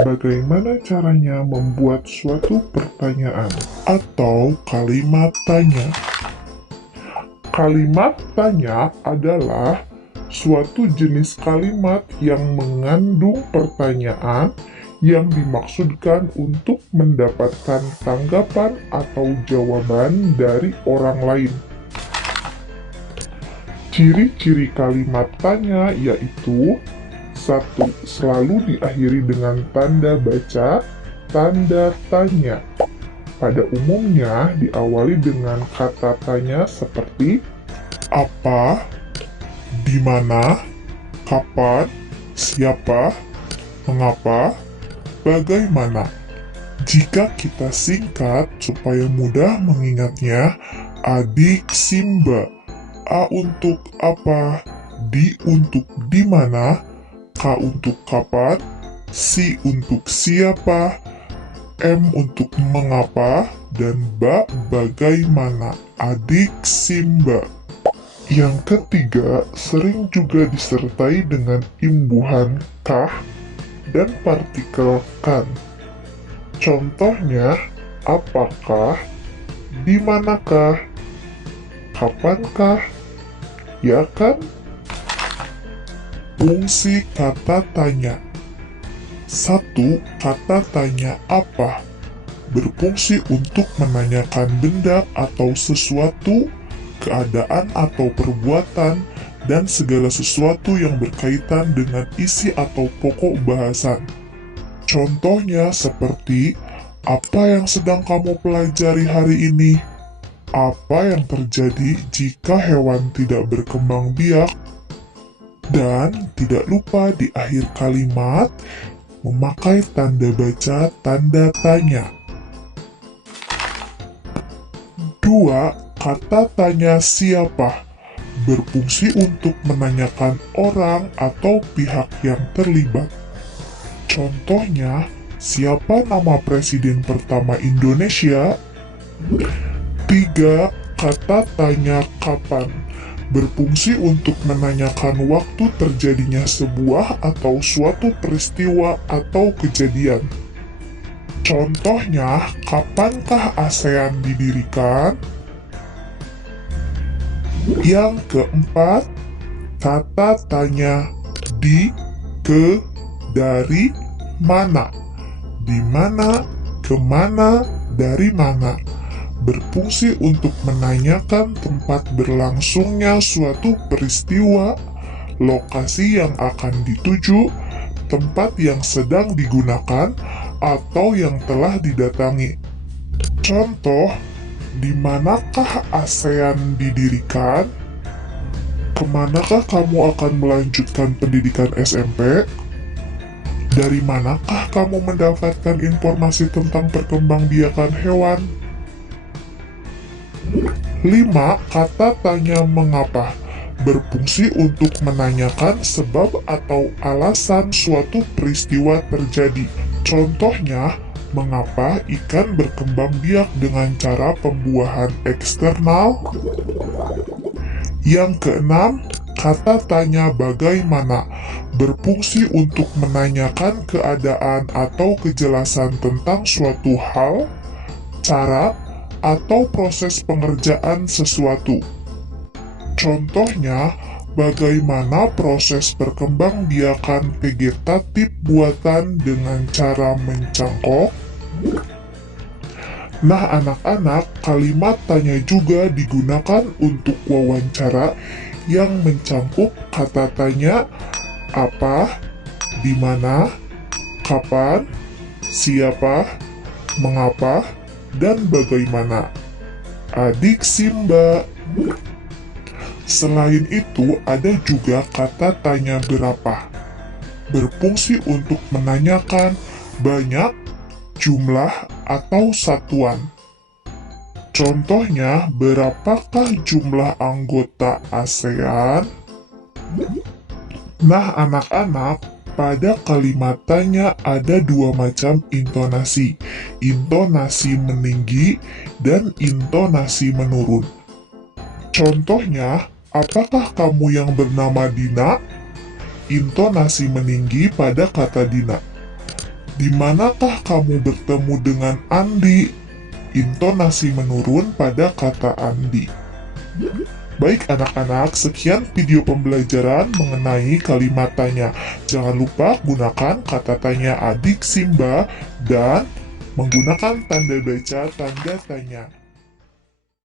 Bagaimana caranya membuat suatu pertanyaan atau kalimat tanya? Kalimat tanya adalah suatu jenis kalimat yang mengandung pertanyaan yang dimaksudkan untuk mendapatkan tanggapan atau jawaban dari orang lain. Ciri-ciri kalimat tanya yaitu: 1. Selalu diakhiri dengan tanda baca, tanda tanya. Pada umumnya diawali dengan kata tanya seperti apa, di mana, kapan, siapa, mengapa, bagaimana. Jika kita singkat supaya mudah mengingatnya, adik Simba. A untuk apa, di untuk di mana, K untuk kapan, si untuk siapa, M untuk mengapa, dan B bagaimana. Adik Simba. Yang ketiga, sering juga disertai dengan imbuhan kah dan partikel kan. Contohnya, apakah, di manakah, kapankah, ya kan? Fungsi kata tanya. 1. Kata tanya apa berfungsi untuk menanyakan benda atau sesuatu, keadaan atau perbuatan, dan segala sesuatu yang berkaitan dengan isi atau pokok bahasan. Contohnya seperti, apa yang sedang kamu pelajari hari ini? Apa yang terjadi jika hewan tidak berkembang biak? Dan tidak lupa di akhir kalimat memakai tanda baca tanda tanya. 2. Kata tanya siapa berfungsi untuk menanyakan orang atau pihak yang terlibat. Contohnya, siapa nama Presiden pertama Indonesia? 3. Kata tanya kapan berfungsi untuk menanyakan waktu terjadinya sebuah atau suatu peristiwa atau kejadian. Contohnya, kapankah ASEAN didirikan? Yang keempat, kata tanya di, ke, dari, mana. Di mana, kemana, dari mana. Berfungsi untuk menanyakan tempat berlangsungnya suatu peristiwa, lokasi yang akan dituju, tempat yang sedang digunakan, atau yang telah didatangi. Contoh, di manakah ASEAN didirikan? Kemanakah kamu akan melanjutkan pendidikan SMP? Dari manakah kamu mendapatkan informasi tentang perkembangbiakan hewan? 5. Kata tanya mengapa berfungsi untuk menanyakan sebab atau alasan suatu peristiwa terjadi. Contohnya, mengapa ikan berkembang biak dengan cara pembuahan eksternal? Yang keenam, kata tanya bagaimana berfungsi untuk menanyakan keadaan atau kejelasan tentang suatu hal, cara, atau proses pengerjaan sesuatu. Contohnya, bagaimana proses perkembangbiakan vegetatif buatan dengan cara mencangkok? Nah, anak-anak, kalimat tanya juga digunakan untuk wawancara yang mencangkup kata tanya apa, di mana, kapan, siapa, mengapa, dan bagaimana. Adik Simba. Selain itu, ada juga kata tanya berapa. Berfungsi untuk menanyakan banyak, jumlah, atau satuan. Contohnya, berapakah jumlah anggota ASEAN? Nah, anak-anak, pada kalimat tanya ada dua macam intonasi, intonasi meninggi dan intonasi menurun. Contohnya, apakah kamu yang bernama Dina? Intonasi meninggi pada kata Dina. Di manakah kamu bertemu dengan Andi? Intonasi menurun pada kata Andi. Baik anak-anak, sekian video pembelajaran mengenai kalimat tanya. Jangan lupa gunakan kata tanya adik Simba dan menggunakan tanda baca tanda tanya.